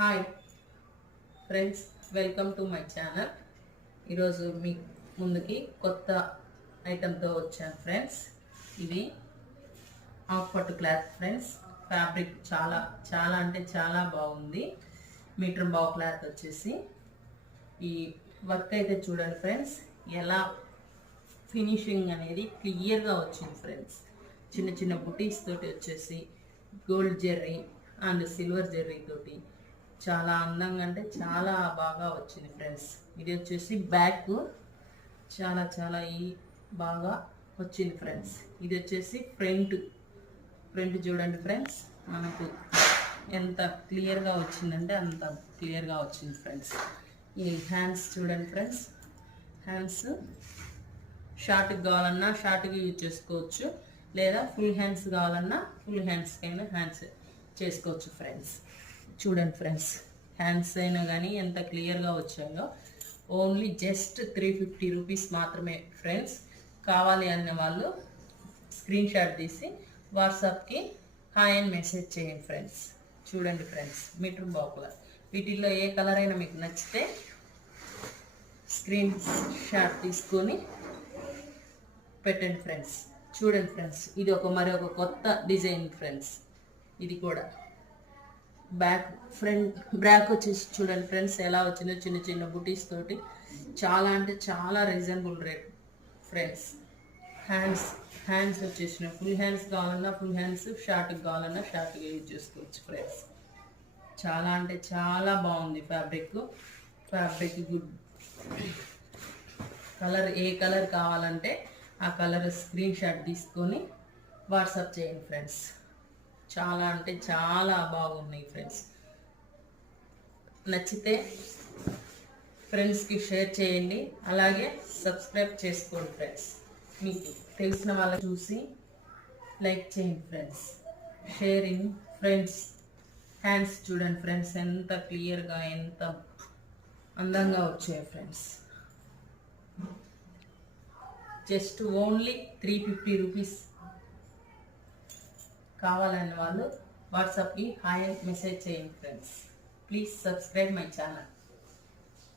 Hi friends, welcome to my channel. ఈరోజు మీ ముందుకి కొత్త ఐటెంతో వచ్చాను ఫ్రెండ్స్. ఇది హాఫ్ పట్టు క్లాత్ ఫ్రెండ్స్. ఫ్యాబ్రిక్ చాలా చాలా అంటే చాలా బాగుంది. మీటర్ బావు క్లాత్ వచ్చేసి ఈ వర్క్ అయితే చూడండి ఫ్రెండ్స్, ఎలా ఫినిషింగ్ అనేది క్లియర్గా వచ్చింది ఫ్రెండ్స్. చిన్న చిన్న బుటీస్ తోటి వచ్చేసి gold Jerry and silver Jerry తోటి చాలా అందంగా అంటే చాలా బాగా వచ్చింది ఫ్రెండ్స్. ఇది వచ్చేసి బ్యాక్ చాలా చాలా బాగా వచ్చింది ఫ్రెండ్స్. ఇది వచ్చేసి ఫ్రంట్ చూడండి ఫ్రెండ్స్, మనకు ఎంత క్లియర్గా వచ్చిందంటే అంత క్లియర్గా వచ్చింది ఫ్రెండ్స్. ఈ హ్యాండ్స్ చూడండి ఫ్రెండ్స్, హ్యాండ్స్ షార్ట్కి కావాలన్నా షార్ట్కి యూజ్ చేసుకోవచ్చు, లేదా ఫుల్ హ్యాండ్స్ కావాలన్నా ఫుల్ హ్యాండ్స్కైనా హ్యాండ్స్ చేసుకోవచ్చు ఫ్రెండ్స్. చూడండి ఫ్రెండ్స్, హ్యాండ్స్ అయినా కానీ ఎంత క్లియర్గా వచ్చాయో. ఓన్లీ జస్ట్ 350 రూపీస్ మాత్రమే ఫ్రెండ్స్. కావాలి అన్న వాళ్ళు స్క్రీన్ షాట్ తీసి వాట్సాప్కి హాయ్ అని మెసేజ్ చేయండి ఫ్రెండ్స్. చూడండి ఫ్రెండ్స్, మీటర్ బాక్లర్ వీటిల్లో ఏ కలర్ అయినా మీకు నచ్చితే స్క్రీన్ షాట్ తీసుకొని పెట్టండి ఫ్రెండ్స్. చూడండి ఫ్రెండ్స్, ఇది మరి ఒక కొత్త డిజైన్ ఫ్రెండ్స్. ఇది కూడా బ్యాక్ వచ్చేసి చూడండి ఫ్రెండ్స్ ఎలా వచ్చిందో, చిన్న చిన్న బుటీస్ తోటి చాలా అంటే చాలా రీజనబుల్ రేట్ ఫ్రెండ్స్. హ్యాండ్స్ వచ్చేసిన ఫుల్ హ్యాండ్స్ కావాలన్నా ఫుల్ హ్యాండ్స్, షార్ట్కి కావాలన్నా షార్ట్గా యూజ్ చేసుకోవచ్చు ఫ్రెండ్స్. చాలా అంటే చాలా బాగుంది ఫ్యాబ్రిక్ గుడ్. కలర్ ఏ కలర్ కావాలంటే ఆ కలర్ స్క్రీన్ షాట్ తీసుకొని వాట్సాప్ చేయండి ఫ్రెండ్స్. చాలా అంటే చాలా బాగున్నాయి ఫ్రెండ్స్. నచ్చితే ఫ్రెండ్స్కి షేర్ చేయండి, అలాగే సబ్స్క్రైబ్ చేసుకోండి ఫ్రెండ్స్. మీకు తెలిసిన వాళ్ళని చూసి లైక్ చేయండి ఫ్రెండ్స్. Sharing friends. హ్యాండ్స్ చూడండి ఫ్రెండ్స్, ఎంత క్లియర్గా ఎంత అందంగా వచ్చాయి ఫ్రెండ్స్. Just only 350 rupees. కావాలని వాళ్ళు వాట్సాప్కి హాయ్ మెసేజ్ చేయండి friends. Please subscribe my channel.